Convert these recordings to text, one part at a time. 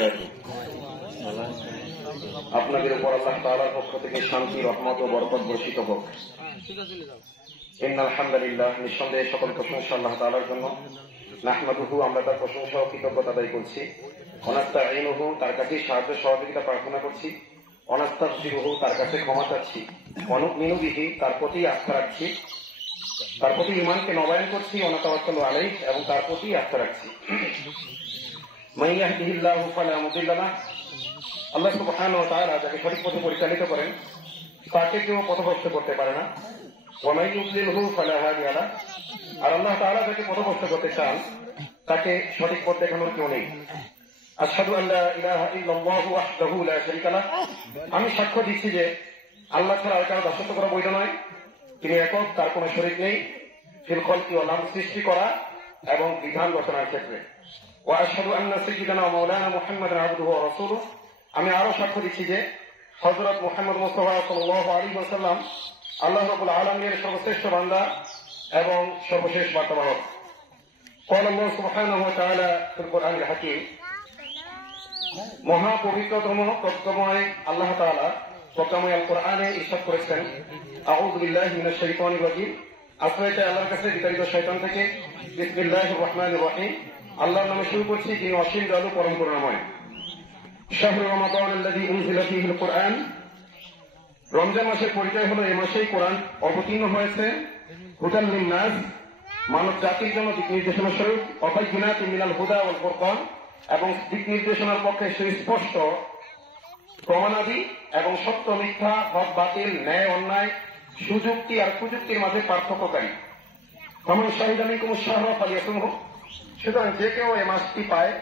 وبركاته আপনাদের উপর আল্লাহ তাআলার পক্ষ থেকে শান্তি, রহমত ও বরকত বর্ষিত হোক। ইন্নাল হামদুলিল্লাহ, নিঃসন্দেহে সকল প্রশংসা আল্লাহ তাআলার জন্য। নাহমাদুহু, আমরা তার প্রশংসা ও কৃতজ্ঞতা আদায় করছি। ওয়ানাস্তাঈনুহু, তার কাছে সাহায্য সহযোগিতা প্রার্থনা করছি। ওয়ানাস্তাগফিরুহু, তার কাছে ক্ষমা চাচ্ছি। ওয়ানুমিনু বিহি, তার প্রতি আস্থা রাখছি, তার প্রতি ঈমানকে নবায়ন করছি। ওয়ানাতাওয়াক্কালু আলাইহি, এবং তার প্রতি আস্থা রাখছি। মান ইয়াহদিহিল্লাহু ফালা মুদিল্লা লাহু, আল্লাহ সুবহানাহু ওয়া তাআলা যাকে সঠিক পথে পরিচালিত করেন তাকে কেউ পথভ্রষ্ট করতে পারে না। ওয়া মান ইউদ্লিলহু ফালা হাদিয়া লাহু, আর আল্লাহ তাআলা যাকে পথভ্রষ্ট করতে চান তাকে সঠিক পথ দেখানোর কেউ নেই। আশহাদু আল্লা ইলাহা ইল্লাল্লাহু ওয়াহদাহু লা শারীকা লাহু, আমি সাক্ষ্য দিচ্ছি যে আল্লাহ ছাড়া আর কারো দাসত্ব করা বৈধ নয়। তিনি একক, তার কোনো শরীক নেই। ফিল খলকি ওয়াল আমর, সৃষ্টি করা এবং বিধান রচনার ক্ষেত্রে। ওয়া আশহাদু আন্না সাইয়্যিদানা ওয়া মাওলানা মুহাম্মাদান আবদুহু ওয়া রাসূলুহু, আমি আরো সাক্ষ্য দিচ্ছি যে হযরত মুহাম্মদ মুস্তাফা সাল্লাল্লাহু আলাইহি ওয়াসাল্লাম আল্লাহ রাব্বুল আলামিনের সর্বশ্রেষ্ঠ বান্দা এবং সর্বশেষ বার্তাবাহক। قال الله سبحانه وتعالى في القرآن الحكيم, মহা পবিত্রতম তত্ত্বময় আল্লাহ তাআলা প্রকাময় আল কোরআনে ইরশাদ করেছেন, আউযু বিল্লাহি মিনাশ শাইতানির রাজীম, আশ্রয় চাই আল্লাহর কাছে বিতাড়িত শয়তান থেকে। বিসমিল্লাহির রহমানির রহিম, আল্লাহর নামে শুরু করছি যিনি অসীম দয়ালু পরম করুণাময়। শাহরু রমাদান আল্লাযী উনজিলা ফীহিল কুরআন, রমজান মাসের পরিচয় হলো এই মাসেই কোরআন অবতীর্ণ হয়েছে। হুদাল লিন্নাস, মানব জাতির জন্য দিক নির্দেশনা স্বরূপ। ওয়াবায়্যিনাতিন মিনাল হুদা ওয়াল ফুরকান, এবং দিক নির্দেশনার পক্ষে সুস্পষ্ট প্রমাণাদি এবং সত্য মিথ্যা, হক বাতিল, ন্যায় অন্যায়, সুযুক্তি আর কুযুক্তির মাঝে পার্থক্যকারী। ফামান শাহিদা মিনকুমুশ শাহরা ফালিয়াসুমহু, সুতরাং যে কেউ এই মাসটি পায়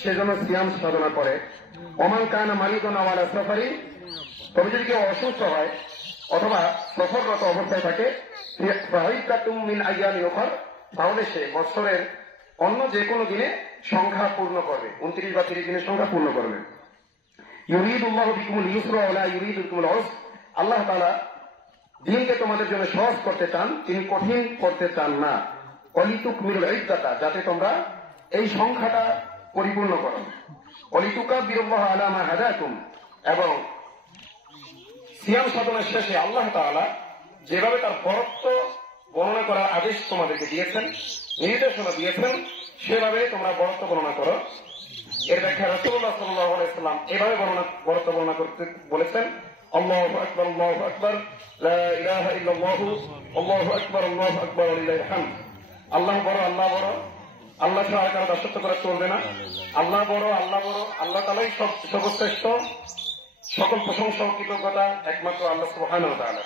সেজন্য সিয়াম সাধনা করে। ওমান কানা মারিদান আও আলা সাফারিন, তবে যদি কেউ অসুস্থ হয় অথবা সফররত অবস্থায় থাকে, ফাইদাতুম মিন আইয়ামিন উখর, তাহলে সে বছরের অন্য যে কোনো দিনে সংখ্যা পূর্ণ করবে, 29 বা 30 দিনের সংখ্যা পূর্ণ করবে। ইউরিদুল্লাহু বিকুমুল ইউসরা ওয়া লা ইউরিদু বিকুমুল উসর, আল্লাহ তাআলা দিনকে তোমাদের জন্য সহজ করতে চান, তিনি কঠিন করতে চান না। ওয়ালিতুকমিলুল ইদ্দাতা, যাতে তোমরা এই সংখ্যাটা পরিপূর্ণ করো। ওয়ালিতুকাব্বিরুল্লাহ আলা মা হাদাকুম, এবং সিয়াম সাধনের শেষে আল্লাহ তাআলা যেভাবে তার বরত্ব বর্ণনা করার আদেশ তোমাদেরকে দিয়েছেন, নির্দেশনা দিয়েছেন, সেভাবে তোমরা বরত্ব বর্ণনা করো। এর ব্যাখ্যা রাসূলুল্লাহ সাল্লাল্লাহু আলাইহি ওয়াসাল্লাম এভাবে বরত্ব বর্ণনা করতে বলেছেন, আল্লাহু আকবার, আল্লাহু আকবার, লা ইলাহা ইল্লাল্লাহু, আল্লাহু আকবার, আল্লাহু আকবার, ওয়া লিল্লাহিল হামদ। আল্লাহ বড়, আল্লাহ বড়, আল্লাহ ছাড়া আর কারো দাসত্ব করা চলবে না। আল্লাহ বড়, আল্লাহ বড়, আল্লাহ তাআলাই সর্বশ্রেষ্ঠ। সকল প্রশংসা ও কৃতজ্ঞতা একমাত্র আল্লাহ সুবহানাহু ওয়া তাআলা।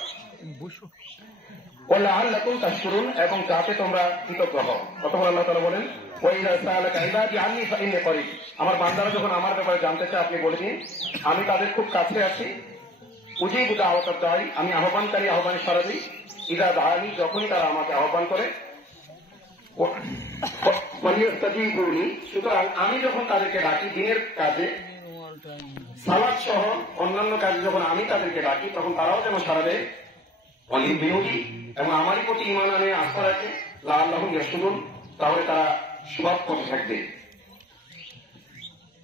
ওয়ালাআল্লাকুম তাশকুরুন, এবং যাতে তোমরা কৃতজ্ঞ হও। অতঃপর আল্লাহ তাআলা বলেন, ওয়া ইযা সাআলাকা ইবাদি আন্নী ফাইন্নী করিব, আমার বান্দারা যখন আমার ব্যাপারে জানতে চায় আপনি বলে দিন আমি তাদের খুব কাছে আছি। উজিবু দাওয়াতাদ দাঈ, আমি আহ্বানকারী আহ্বানে সাড়া দিই। ইযা দাআনি, যখনই তারা আমাকে আহ্বান করে। ওয়ালিয়াস্তাজিবুনি, সুতরাং আমি যখন তাদেরকে ডাকি দিনের কাজে, সালাত সহ অন্যান্য কাজে যখন আমি তাদেরকে ডাকি তখন তারাও যেন সাড়া দেয়। ওয়ালিবিনুনি, এবং আমারই প্রতি ঈমান আনে, আস্থা রাখে। লাআল্লাহুম ইয়াশকুরুন, তাহলে তারা সৎ পথে থাকবে।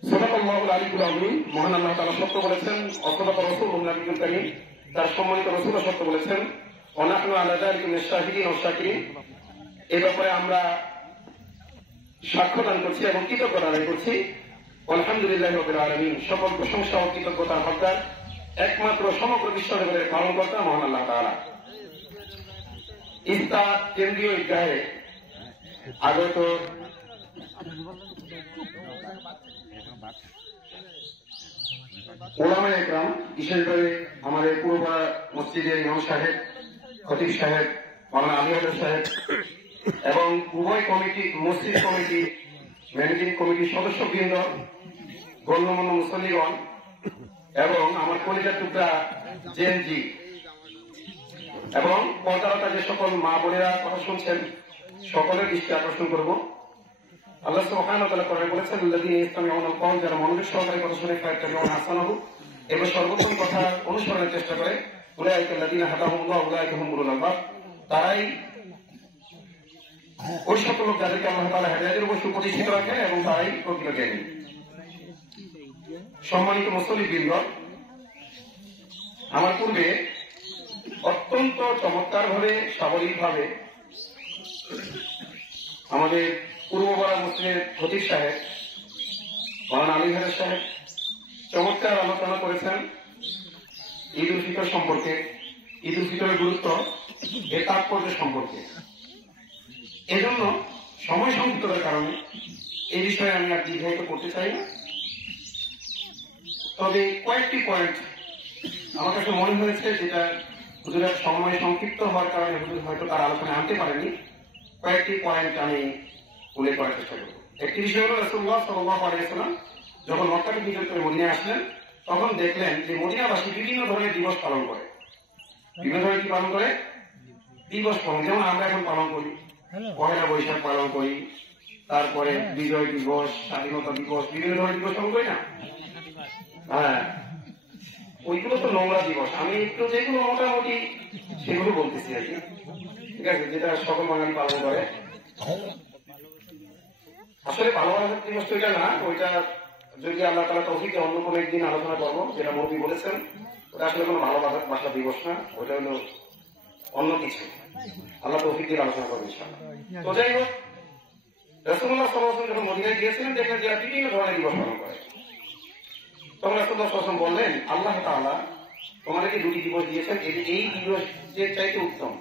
সাদাকাল্লাহুল আলিয়্যুল আযীম, মহান আল্লাহ তাআলা সত্য বলেছেন। অসদাকা রাসূলুন নবিয়্যুল কারীম, তার সম্মানিত রাসূল সত্য বলেছেন। ওয়া নাহনু আলা যালিকা মিনাশ শাহিদিন ওয়াশ শাকিরিন, এই ব্যাপারে আমরা সাক্ষ্য দান করছি এবং কৃতজ্ঞতা আদায় করছি। আলহামদুলিল্লাহি রাব্বিল আলামিন, সকল প্রশংসা ও কৃতজ্ঞতার হকদার একমাত্র সমগ্র বিশ্বজগতের পালনকর্তা মহান আল্লাহ তাআলা। ইফতার কেন্দ্রীয় ঈদগাহে আগত উলামায়ে ইকরাম, বিশেষভাবে আমাদের পূর্বপাড়া মসজিদের ইমাম সাহেব, খতিব সাহেব, মাওলানা আলী হায়দার সাহেব, এবং উভয় কমিটি, মসজিদ কমিটি, ম্যানেজিং কমিটির সদস্যবৃন্দ, গণ্যমান্য মুসল্লিগণ, এবং আমার কলিজার টুকরা জেএনজি, এবং পর্দারতা যে সকল মা বোনেরা কথা শুনছেন সকলের দৃষ্টি আকর্ষণ করব। আল্লাহ সুবহানাহু ওয়া তাআলা কোরআনে বলেছেন, আল্লাযীনা ইসতামিউনাল কওল, যারা মনোযোগ সহকারে কথা শুনে ফায়াত্তাবিউনা আহসানাহু, এবং সর্বোত্তম কথা অনুসরণের চেষ্টা করে। উলাইকা আল্লাযীনা হাদাহুমুল্লাহ উলাইকা হুমুল আলবাব, তারাই ওই সকল লোক যাদেরকে আল্লাহ তাআলা হেদায়েতের উপর সুপ্রতিষ্ঠিত রাখেন এবং তারাই প্রকৃত জ্ঞানী। সম্মানিত মুসল্লিবৃন্দ, আমার পূর্বে অত্যন্ত চমৎকারভাবে সাবলীলভাবে আমাদের পূর্বপাড়া মসজিদের খতিব সাহেব মাওলানা আলী হায়দার সাহেব চমৎকার আলোচনা করেছেন ঈদ উল ফিতর সম্পর্কে, ঈদ উল ফিতরের গুরুত্ব, এর তাৎপর্য সম্পর্কে। এজন্য সময় সংক্ষিপ্ততার কারণে এই বিষয়ে আমি আর দীর্ঘায়িত করতে চাই না। তবে কয়েকটি পয়েন্ট আমার কাছে মনে হয়েছে যেটা হুজুরের সময় সংক্ষিপ্ত হওয়ার কারণে হুজুর হয়তো তার আলোচনায় আনতে পারেনি। কয়েকটি পয়েন্ট আমি উল্লেখ করার চেষ্টা করব। একটি বিষয় হল রাসূলুল্লাহ সাল্লাল্লাহু আলাইহি ওয়াসাল্লাম যখন মক্কা থেকে হিজরত করে মদিনায় আসলেন তখন দেখলেন যে মদিনাবাসী বিভিন্ন ধরনের দিবস পালন করে। বিভিন্ন ধরনের কি পালন করে? দিবস পালন। যেমন আমরা এখন পালন করি, পহেলা বৈশাখ পালন করি, তারপরে বিজয় দিবস, স্বাধীনতা দিবস, বিভিন্ন ধরনের দিবস পালন করি না? হ্যাঁ, ওইগুলো তো নোংরা দিবস। আমি একটু যেগুলো মোটামুটি সেগুলো বলতেছি আর কি, ঠিক আছে, যেটা সকল বাঙালি পালন করে। আসলে ভালোবাসার দিবস তো এটা না, ওইটা যদি আল্লাহ তাআলা তৌফিকে অন্য কোনো একদিন আলোচনা করবো, যেটা নবী বলেছেন, ওটা আসলে কোনো ভালোবাসা দিবস না, ওইটা হলো অন্য কিছু। আল্লাহ তৌফিক দিয়ে আলোচনা করবো ইনশাআল্লাহ। তো যাই হোক, রাসূলুল্লাহ সাল্লাল্লাহু আলাইহি ওয়াসাল্লাম যখন মদিনায় গিয়েছিলেন দেখলেন যে বিভিন্ন ধরনের দিবস পালন করে। তখন রাসূলুল্লাহ সাল্লাল্লাহু আলাইহি ওয়াসাল্লাম বললেন, আল্লাহ তাআলা তোমাদেরকে দুটি দিবস দিয়েছেন, এই দিবসের চাইতে উত্তম।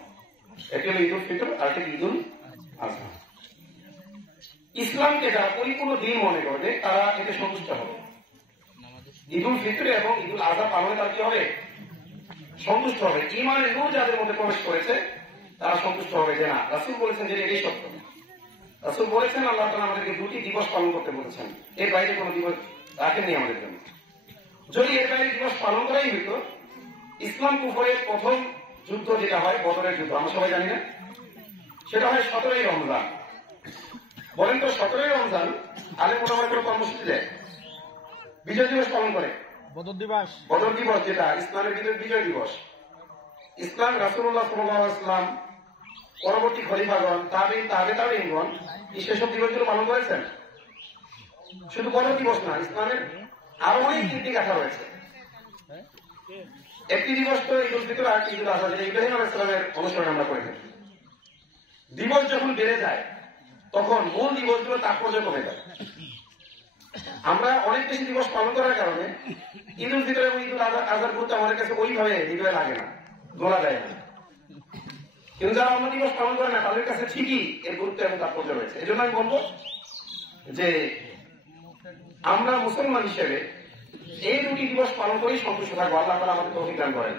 একটি হলো ঈদ উল ফিতর আর একটি ঈদ উল আযহা। ইসলামকে যারা পরিপূর্ণ দিন মনে করবে তারা এতে সন্তুষ্ট হবে। ঈদ উল ফিতর এবং ঈদ উল আযহা পালনে তারা কি হবে? সন্তুষ্ট হবে। ঈমানের নূর যাদের মধ্যে প্রবেশ করেছে তারা সন্তুষ্ট হবে যে না, রাসূল বলেছেন যে এটাই সত্য। রাসূল বলেছেন আল্লাহ তাআলা আমাদেরকে দুটি দিবস পালন করতে বলেছেন, এর বাইরে কোনো দিবস রাখেননি আমাদের জন্য। যদি এর বাইরে দিবস পালন করাই হইত, ইসলাম কুফরের প্রথম যুদ্ধ যেটা হয় বদরের যুদ্ধ, আমরা সবাই জানি না, সেটা হয় 17ই রমজান। বলেন তো 17ই রমজান আলেম ওলামারা কোনো কর্মসূচি দেয়, বিজয় দিবস পালন করে, বদর দিবস যেটা ইসলামের বিজয় দিবস। ইসলাম রাসূলুল্লাহ সাল্লাল্লাহু আলাইহি ওয়াসাল্লাম পরবর্তী খলিফাগণ তাবেঈনগণ কি সেসব দিবসগুলো পালন করেছেন? শুধু বদর দিবস না, ইসলামের আরো অনেক কীর্তিগাথা রয়েছে। একটি দিবস তো ঈদ উল ফিতর আর ঈদ উল আযহা, যেটা ইব্রাহিম আলাইহিস সালামের অনুসরণ আমরা করে থাকি। দিবস যখন বেড়ে যায় তখন মূল দিবসগুলো তাৎপর্য কমে যায়। আমরা অনেক বেশি দিবস পালন করার কারণে ঈদ উল ফিতর এবং ঈদ উল আযহার গুরুত্ব আমাদের কাছে ওইভাবে হৃদয়ে লাগে না, ধরা যায় না। কিন্তু যারা অন্য দিবস পালন করে না তাদের কাছে ঠিকই এর গুরুত্ব এবং তাৎপর্য রয়েছে। এই জন্য আমি বলবো যে আমরা মুসলমান হিসেবে এই দুটি দিবস পালন করেই সন্তুষ্ট থাকবো। আল্লাহ তাআলা আমাদের তৌফিক দান করেন।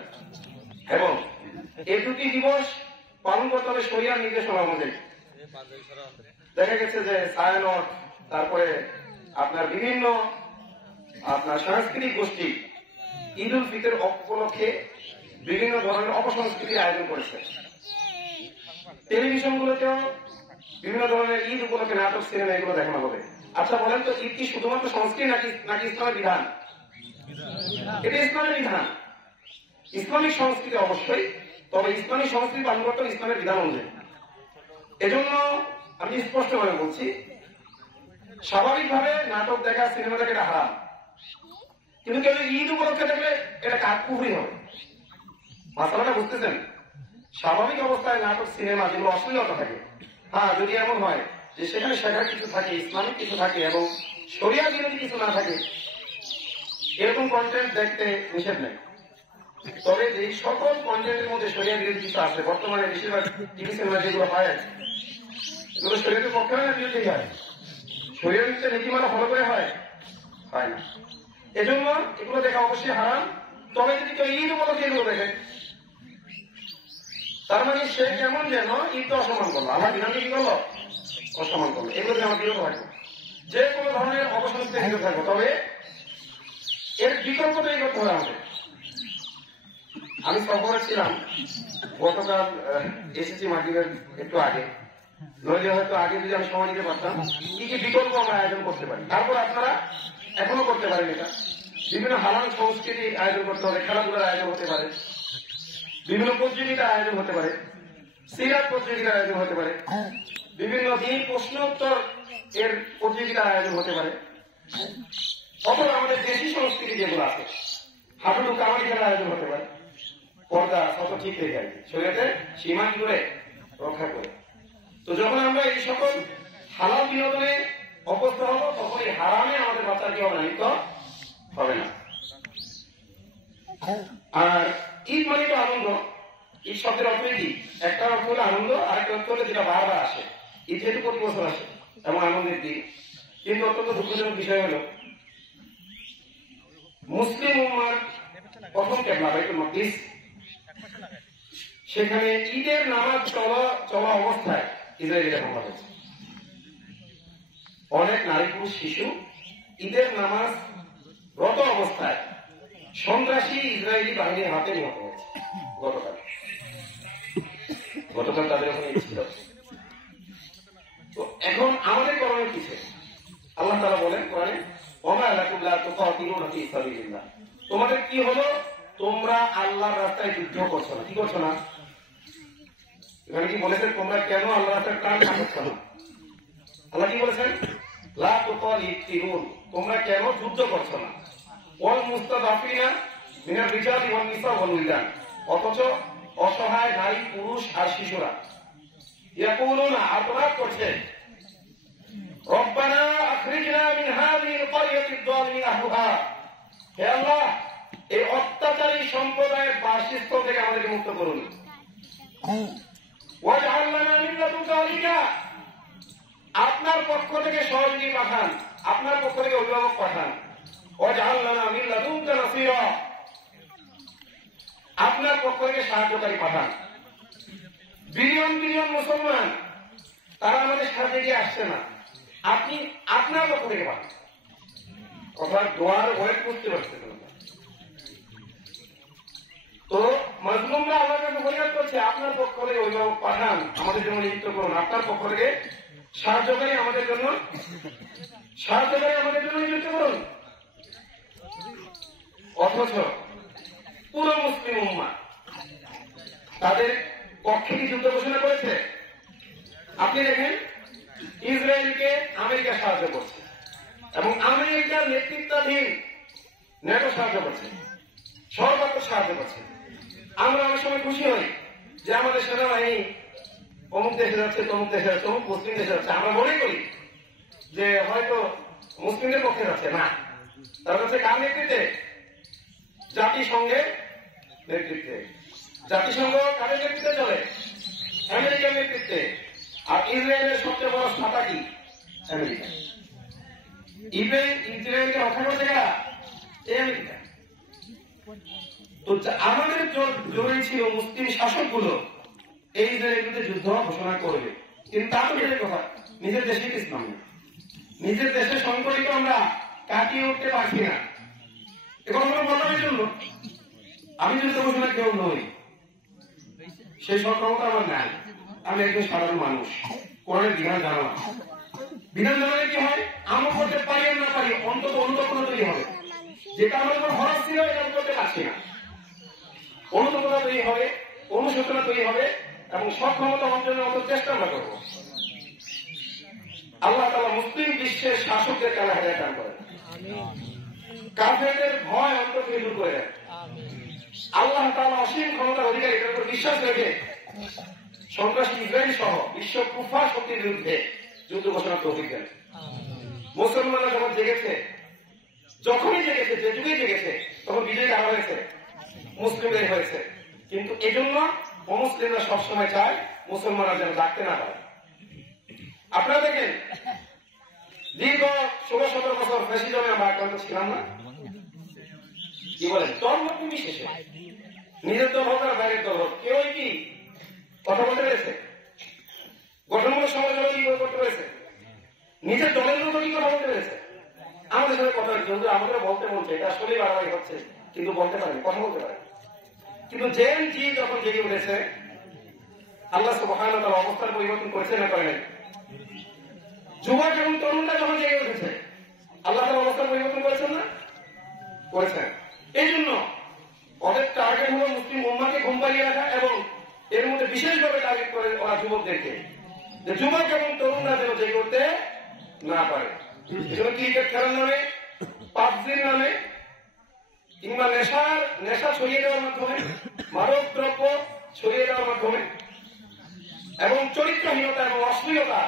এবং এই দুটি দিবস পালন করতে হবে শরিয়ার নির্দেশনা অনুযায়ী। দেখা গেছে যে ছায়ানট, তারপরে আপনার বিভিন্ন সাংস্কৃতিক গোষ্ঠী ঈদ উল ফিতর উপলক্ষে বিভিন্ন ধরনের অপসংস্কৃতির আয়োজন করেছে। টেলিভিশনগুলোতেও বিভিন্ন ধরনের ঈদ উপলক্ষে নাটক, সিনেমা এগুলো দেখানো হবে। আচ্ছা বলেন তো, ঈদ কি শুধুমাত্র সংস্কৃতি নাকি ইসলামের বিধান? এটা ইসলামের বিধান, ইসলামিক সংস্কৃতি অবশ্যই, তবে ইসলামিক সংস্কৃতি পালন করতে ইসলামের বিধান অনুযায়ী। এজন্য আমি স্পষ্টভাবে বলছি, স্বাভাবিকভাবে নাটক দেখা, সিনেমা দেখা এটা হারাম, কিন্তু কেউ ঈদ উপলক্ষে দেখলে এটা কুফরি হবে। মাসালাটা বুঝতেছেন? স্বাভাবিক অবস্থায় নাটক, সিনেমা যেগুলো অশ্লীলতা থাকে, হ্যাঁ, যদি এমন হয় যে সেখানে শেখার কিছু থাকে, ইসলামিক কিছু থাকে এবং শরিয়া বিরোধী কিছু না থাকে, এরকম কন্টেন্ট দেখতে নিষেধ নেই। তবে এই সকল কন্টেন্টের মধ্যে শরিয়া বিরোধী কিছু আছে, বর্তমানে বেশিরভাগ টিভি সিনেমা যেগুলো হয় এগুলো শরীরের পক্ষে হয় না বিরোধী হয়? শরীরের নিচে নীতিমালা ফলো করে হয় না। এজন্য এগুলো দেখা অবশ্যই হারাম। তবে যদি কেউ ঈদ উপলক্ষে এগুলো দেখে, তার মানে সে কেমন যেন ঈদকে অসম্মান করলো, আমার বিধানকে কি করলো? অসম্মান করলো। এগুলোতে আমার বিরত থাকবো, যে কোনো ধরনের অপসংস্কৃতি বিরত থাকবো। তবে এর বিকল্প তৈরি করতে হবে আমাদের। আমি সফরে ছিলাম গতকাল, এসেছি মাগরিবের একটু আগে, নইলে হয়তো আগে যদি আমি সময় দিতে পারতাম কি কি বিকল্প আমরা আয়োজন করতে পারি। তারপর আপনারা এখনো করতে পারেন এটা। বিভিন্ন হালাল সংস্কৃতির আয়োজন করতে হবে, খেলাধুলার আয়োজন হতে পারে, বিভিন্ন প্রতিযোগিতার আয়োজন হতে পারে, সিরাত প্রতিযোগিতার আয়োজন হতে পারে, বিভিন্ন দিন প্রশ্নোত্তর এর প্রতিযোগিতার আয়োজন হতে পারে। অথবা আমাদের দেশি সংস্কৃতি যেগুলো আছে, হাডুডু কাবাডি খেলার আয়োজন হতে পারে, পর্দা কত ঠিক রেখে আর কি, শরীয়তে সীমা কি করে রক্ষা করে। তো যখন আমরা এই সকল হালাল বিনোদনে অভ্যস্ত হব, তখন এই হারামে আমাদের বাচ্চা কি হবে না, লিপ্ত হবে না। আর ঈদ মানে তো আনন্দ। ঈদ শব্দের অর্থ কি? একটা অর্থ হলো আনন্দ, আরেকটা অর্থ হলো যেটা বারবার আসে। ঈদ যেহেতু প্রতি বছর আসে এবং আনন্দের দিন, কিন্তু অত্যন্ত দুঃখজনক বিষয় হলো মুসলিম উম্মার প্রথম কেবলা বাইতুল মাকদিস, সেখানে ঈদের নামাজ চলা অবস্থায় ইসরায়েলিরা হামলা হয়েছে। অনেক নারী পুরুষ শিশু ঈদের নামাজ রত অবস্থায় সন্ত্রাসী ইসরায়েলি বাহিনীর হাতে নিহত হয়েছে গতকাল তাদের ওখানে ছিল। তো এখন আমাদের করণীয় কি? আল্লাহ তাআলা বলেন কোরআনে, ওমা লাকুম লা তুকাতিলুনা ফি সাবিলিল্লাহ, তোমাদের কি হলো, তোমরা আল্লাহর রাস্তায় যুদ্ধ করছো না। কি করছো না? এখানে কি বলেছেন? তোমরা কেন আল্লাহর রাস্তায় প্রাণ করছো না? আল্লাহ কি বলেছেন? লা তুকাতিলুন, তোমরা কেন যুদ্ধ করছো না। ওয়াল মুস্তাদাফিনা মিনার রিজালি ওয়ান নিসা ওয়াল উলদান, অথচ অসহায় নারী পুরুষ আর শিশুরা ইয়াকুলুনা, আতরাত করছে, রব্বানা আখরিজনা মিন হাযিহিল ক্বরিয়াতিদ যালিমি আহলুহা, হে আল্লাহ এই অত্যাচারী সম্প্রদায়ের বাসস্থল থেকে আমাদেরকে মুক্ত করুন। ওয়াজআল লানা মিন লাদুনকা ওয়ালিয়্যা, আপনার পক্ষ থেকে সহযোগী পাঠান, আপনার পক্ষ থেকে অভিভাবক পাঠান। ওয়াজআল লানা মিন লাদুনকা নাসীরা, আপনার পক্ষ থেকে সাহায্যকারী পাঠান। বিলিয়ন বিলিয়ন মুসলমান তারা আমাদের সাহায্যে গিয়ে আসছে না, আপনি আপনার পক্ষ থেকে পাঠান। অর্থাৎ দোয়ার ওয়েট করতে পারছে না। তো মাজলুমরা আমার কাছে ফরিয়াদ করছে, আপনার পক্ষ থেকে অভিভাবক পাঠান, আমাদের জন্য নিযুক্ত করুন, আপনার পক্ষ থেকে সাহায্যকারী আমাদের জন্য নিযুক্ত করুন। অথচ পুরো মুসলিম উম্মাহ তাদের পক্ষে কি যুদ্ধ ঘোষণা করেছে? আপনি দেখেন, ইসরায়েলকে আমেরিকা সাহায্য করছে এবং আমেরিকার নেতৃত্বাধীন ন্যাটো সাহায্য করছে, সর্বাত্মক সাহায্য করছে। আমরা অনেক সময় খুশি হই যে আমাদের সেনাবাহিনী অমুক দেশে যাচ্ছে, তমুক দেশে যাচ্ছে, অমুক মুসলিম দেশে যাচ্ছে। আমরা মনে করি যে হয়তো মুসলিমদের পক্ষে যাচ্ছে না, তার কাছে কার নেতৃত্বে? জাতিসংঘের নেতৃত্বে। জাতিসংঘ কাদের নেতৃত্বে চলে? আমেরিকার নেতৃত্বে। আর ইসরায়েলের সবচেয়ে বড় ছাতা কি? আমেরিকা। ইসরায়েলকে রক্ষা করছে কারা? এই আমেরিকা। তো আমাদের জরুরি ছিল মুসলিম শাসকগুলো এই ইসরায়েলের বিরুদ্ধে যুদ্ধ ঘোষণা করবে, কিন্তু তা তো নিজের কথা, নিজের দেশে ইসলাম নেই, নিজের দেশের সংকটকে আমরা কাটিয়ে উঠতে পারছি না। এখন আমরা বলার জন্য আমি যুদ্ধ ঘোষণা কেউ নই, সেই সক্ষমতা আমার নাই। আমি একজন সাধারণ মানুষ, কোরআনের বিধান জানা না। বিধান জানালে কি হয়? আমল করতে পারি আর না পারি, অন্তত অনুদক্ষতা তৈরি হবে। যেটা আমার উপর খরচ ছিল এটা আমি করতে পারছি না, অনুদক্ষতা তৈরি হবে, অনুশোচনা তৈরি হবে এবং সক্ষমতা অর্জনের মতো চেষ্টা আমরা করব। আল্লাহ তাআলা মুসলিম বিশ্বের শাসকদেরকে আল্লাহ হেদায়েত দান করেন, কাফেরদের ভয় অন্তর থেকে দূর করে দেন। আল্লাহ তাআলা অসীম ক্ষমতার অধিকারী, এটার উপর বিশ্বাস রেখে সন্ত্রাসী ইসরায়েল সহ বিশ্ব কুফার শক্তির বিরুদ্ধে যুদ্ধ ঘোষণা তৌফিক দেন। মুসলমানরা যখন জেগেছে, যখনই জেগেছে, যে যুগেই জেগেছে, তখন বিজয় কারা হয়েছে? মুসলিমরাই হয়েছে। কিন্তু এজন্য অমুসলিমরা সবসময় চায় মুসলমানরা যেন ডাকতে না পারে। আপনারা দেখেন, দীর্ঘ 16-17 বছর ফ্যাসিজমে আমরা আক্রান্ত ছিলাম না? কি বলেন? দল মত বিশেষে নিজের দল হোক আর বাইরের দল হোক, কেউই কি কথা বলতে পেরেছে? গঠনমূলক সমালোচনা কি করতে পেরেছে? নিজের দলের লোক কি কথা বলতে পেরেছে? আমাদের সাথে কথা হচ্ছে, আমাদের বলতে বলছে, এটা আসলেই বাড়াবাড়ি হচ্ছে, কিন্তু বলতে পারেনি, কথা বলতে পারে। কিন্তু জেন জি যখন জেগে উঠেছে, আল্লাহ সুবহানাহু ওয়া তাআলা অবস্থার পরিবর্তন করেছে না করেন? যুবক এবং তরুণরা যখন জেগে উঠেছে, আল্লাহ তাআলা অবস্থার পরিবর্তন করেছেন না? করেছেন। এই জন্য ওদের টার্গেট হলো মুসলিম উম্মাহকে ঘুম পাড়িয়ে রাখা এবং এর মধ্যে বিশেষভাবে টার্গেট করে ওরা যুবকদেরকে, যে যুবক এবং তরুণরা যেন জেগে উঠতে না পারে। এজন্য ক্রিকেট খেলার নামে পাবজির নামে কিংবা নেশা ছড়িয়ে দেওয়ার মাধ্যমে, মাদক দ্রব্য ছড়িয়ে দেওয়ার মাধ্যমে এবং চরিত্রহীনতা এবং অশ্লীলতা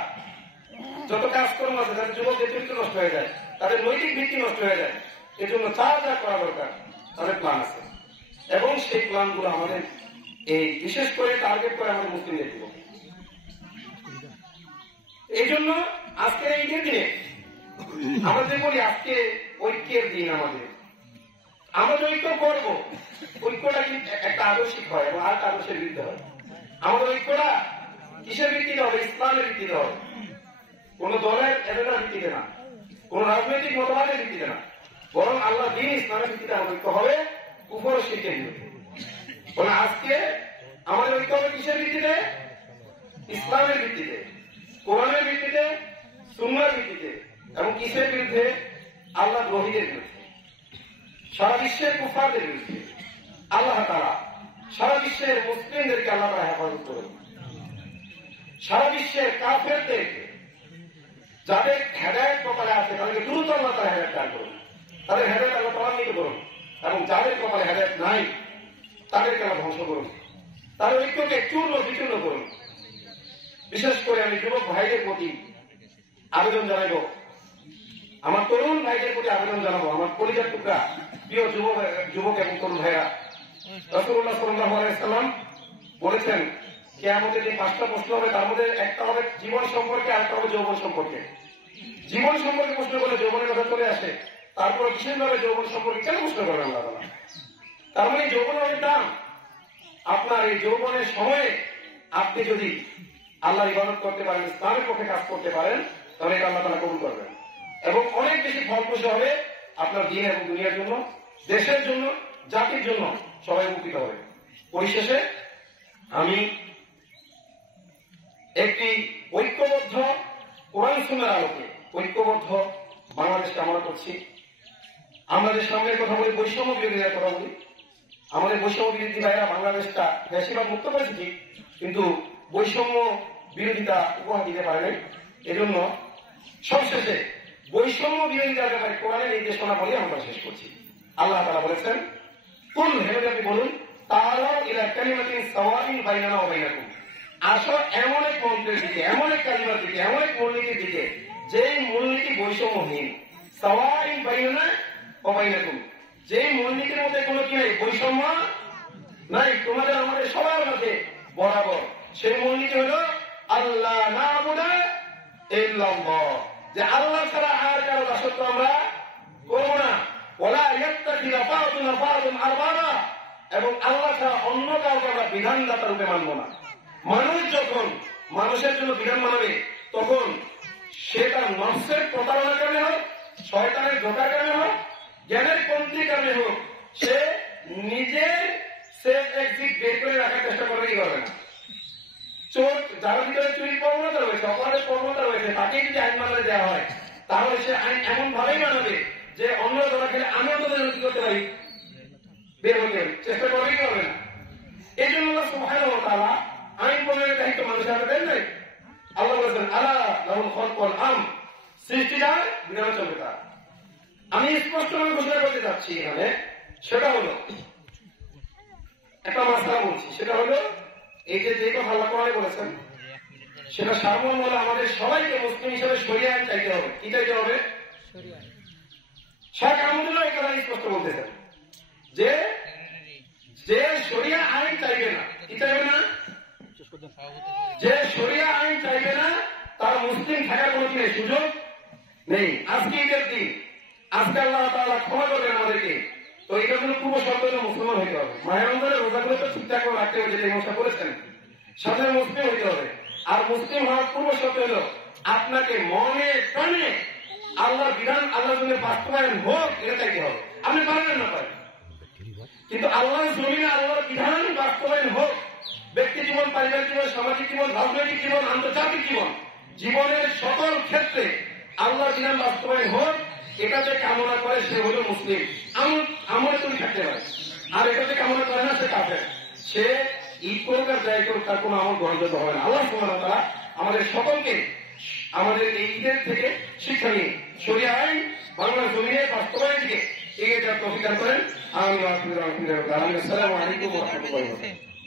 যত কাজকর্ম আছে, তাদের যুবকদের চরিত্র নষ্ট হয়ে যায়, তাদের নৈতিক ভিত্তি নষ্ট হয়ে যায়। এজন্য যা করা দরকার তাদের প্ল্যান আছে এবং সেই প্ল্যানগুলো আমাদের এই বিশেষ করে টার্গেট করে আমাদের মুসলিমদের যুবক। এই জন্য আজকের এই দিনে আমাদের বলি আজকে ঐক্যের দিন। আমরা ঐক্য করবো, ঐক্যটা কি একটা আদর্শিক হয় এবং আর একটা আদর্শের ভিত্তিতে হয়। আমাদের ঐক্যটা কিসের ভিত্তিতে হবে? ইসলামের ভিত্তিতে হবে, কোন দলের এজেন্ডার ভিত্তিতে না, কোন রাজনৈতিক মতবাদের ভিত্তিতে না, বরং আল্লাহ দিন ইসলামের ভিত্তিতে আমাদের ঐক্য হবে, কুফর ও শিরকের বিরুদ্ধে। আজকে আমাদের ঐক্য হবে কিসের ভিত্তিতে? ইসলামের ভিত্তিতে, কোরআনের ভিত্তিতে, সুন্নাহর ভিত্তিতে এবং কিসের বিরুদ্ধে? আল্লাহ দ্রোহীদের বিরুদ্ধে, সারা বিশ্বের কুফারদের বিরুদ্ধে। আল্লাহ তাআলা সারা বিশ্বের মুসলিমদেরকে আল্লাহ তাআলা হেফাজত করুন, সারা বিশ্বের কাফেরদেরকে যাদের হেদায়েত কপালে আছে তাদেরকে দ্রুত আল্লাহ তাআলা হেদায়েত দান করুন, তাদের হেদায়েত আল্লাহ ত্বরান্বিত করুন এবং যাদের কপালে হেদায়েত নাই তাদেরকে আল্লাহ ধ্বংস করুন, তাদের ঐক্যকে চূর্ণ বিচূর্ণ করুন। বিশেষ করে আমি যুবক ভাইদের প্রতি আবেদন জানাইব, আমার তরুণ ভাইদের প্রতি আবেদন জানাবো, আমার কলিজার টুকরা প্রিয় যুবক এবং তরুণ ভাইরা। রাসূলুল্লাহ সাল্লাল্লাহু আলাইহি ওয়াসাল্লাম বলেছেন কিয়ামতের দিন 5টা প্রশ্ন হবে, তার মধ্যে একটা হবে জীবন সম্পর্কে, আরেকটা হবে যৌবন সম্পর্কে। জীবন সম্পর্কে প্রশ্ন করলে যৌবনের কথা চলে আসে, তারপরে বিশেষভাবে যৌবন সম্পর্কে কেন প্রশ্ন করবেন আল্লাহ তাআলা? তার মানে যৌবনের অনেক দাম। আপনার এই যৌবনের সময়ে আপনি যদি আল্লাহর ইবাদত করতে পারেন, ইসলামের পক্ষে কাজ করতে পারেন, তাহলে এটা আল্লাহ তাআলা কবুল করবেন এবং অনেক বেশি ফলপ্রসূ হবে আপনার দিন এবং দুনিয়ার জন্য, দেশের জন্য, জাতির জন্য, সবাই উপকৃত হবে। পরিশেষে আমি একটি ঐক্যবদ্ধ কোরআন সুন্নাহর আলোকে ঐক্যবদ্ধ বাংলাদেশ কামনা করছি। আমরা যে সামনের কথা বলি, বৈষম্য বিরোধীদের কথা বলি, আমাদের বৈষম্য বিরোধী ভাইরা বাংলাদেশটা বেশিরভাগ মুক্ত করেছে ঠিক, কিন্তু বৈষম্য বিরোধিতা উপহার দিতে পারে নাই। এজন্য সবশেষে বৈষম্য বিরোধিতার ব্যাপারে কোরআনের নির্দেশনা বলে আমরা শেষ করছি। আল্লাহ তাআলা বলেছেন, কুল হে নবী বলুন, তাআলাউ ইলা কালিমাতিন সাওয়াইন বাইনানা ওয়া বাইনাকুম, আসো এমন এক মন্ত্রের দিকে, এমন এক কালিমার দিকে, এমন এক মূলনীতির দিকে যেই মূলনীতি বৈষম্যহীন। সাওয়াইন বাইনানা ওয়া বাইনাকুম, যেই মূলনীতির মধ্যে কোনো কি নাই, বৈষম্য নাই, তোমাদের আমাদের সবার মধ্যে বরাবর। সেই মূলনীতি হলো আল্লাহ না'বুদা ইল্লাল্লাহ, যে আল্লাহ ছাড়া আর কারো দাসত্ব আমরা করব না। ওয়ালা ইয়াত্তাখিযা বা'দুনা বা'দান আরবাবা, এবং আল্লাহ ছাড়া অন্য কাউকে আমরা বিধানদাতা রূপে মানব না। মানুষ যখন মানুষের জন্য বিধান মানবে, তখন সে তার নফসের প্রতারণার কারণে হোক, শয়তানের ধোঁকার কারণে হোক, জ্ঞানের কমতির কারণে হোক, সে নিজের সেফ এক্সিট বের করে রাখার চেষ্টা করবে না। চোর যার ভিতরে চুরি প্রবণতা রয়েছে, অপরাধের প্রবণতা রয়েছে, তাকে যদি আইন মানলে দেওয়া হয়, তাহলে সে আইন এমন ভাবেই মানবে যে অন্য ধরা খেলে আমিও তোদের কি করতে পারি, বের হতে চেষ্টা করবে কি করবে না। এই জন্য আল্লাহ সুবহানাহু ওয়া তাআলা আইন প্রণয়নের দায়িত্ব মানুষের হাতে দেন নাই। আল্লাহ বলেছেন, আলা লাহুল খালকু ওয়াল আমর, সৃষ্টিটার বিধান চলবে তার। আমি স্পষ্টভাবে ঘোষণা করতে চাচ্ছি এখানে, সেটা হলো একটা মাসলা বলছি, সেটা হলো এই যে কথা আল্লাহ কোরআনে বলেছেন, সেটা সারমর্ম হলো আমাদের সবাইকে মুসলিম হিসেবে শরিয়া আইন চাইতে হবে। কি চাইতে হবে? শেখ আহমদুল্লাহ এই কথা স্পষ্ট বলতেছেন যে যে শরিয়া আইন চাইবে না, কি চাইবে না, যে শরিয়া আইন চাইবে না, তার মুসলিম থাকার কোনো সুযোগ নেই। আজকে ঈদের দিন, আজকে আল্লাহ তাআলা ক্ষমা করবেন আমাদেরকে, তো এটার জন্য পূর্ব শর্ত হলে মুসলমান হইতে হবে। মাহে রমজানের রোজাগুলো তো ঠিকঠাক করে রাখতে হবে, যেটা ইমাম করেছেন, সাথে মুসলিম হইতে হবে। আর মুসলিম হওয়ার পূর্ব শর্ত হলো আপনাকে মনে প্রাণে আল্লাহর বিধান, আল্লাহর জন্য বাস্তবায়ন হোক, এটা চাইতে হবে। আপনি পারেন না পারেন, কিন্তু আল্লাহর জমিনে আল্লাহর বিধান বাস্তবায়ন হোক। ব্যক্তি জীবন, পারিবারিক জীবন, সামাজিক জীবন, রাজনৈতিক জীবন, আন্তর্জাতিক জীবন, জীবনের সকল ক্ষেত্রে আল্লাহর বিধান বাস্তবায়ন হোক, এটা যে কামনা করে সে হলো মুসলিম। আমলে তুমি থাকতে পারে, আর এটা যে কামনা করে না সে কাফের। সে ঈদ করুক আর যাই করুক, তার কোনো আমল গ্রহণযোগ্য হবে না। আল্লাহ সুবহানাহু ওয়া তাআলা আমাদের সকলকে আমাদের এই ঈদের থেকে শিক্ষা নিয়ে শরিয়া আইন বাংলার জমিনে বাস্তবায়ন দিকে এগিয়ে যাওয়ার তৌফিক দান করেন। আমিন। আসসালামু আলাইকুম ওয়া রাহমাতুল্লাহি ওয়া বারাকাতুহু।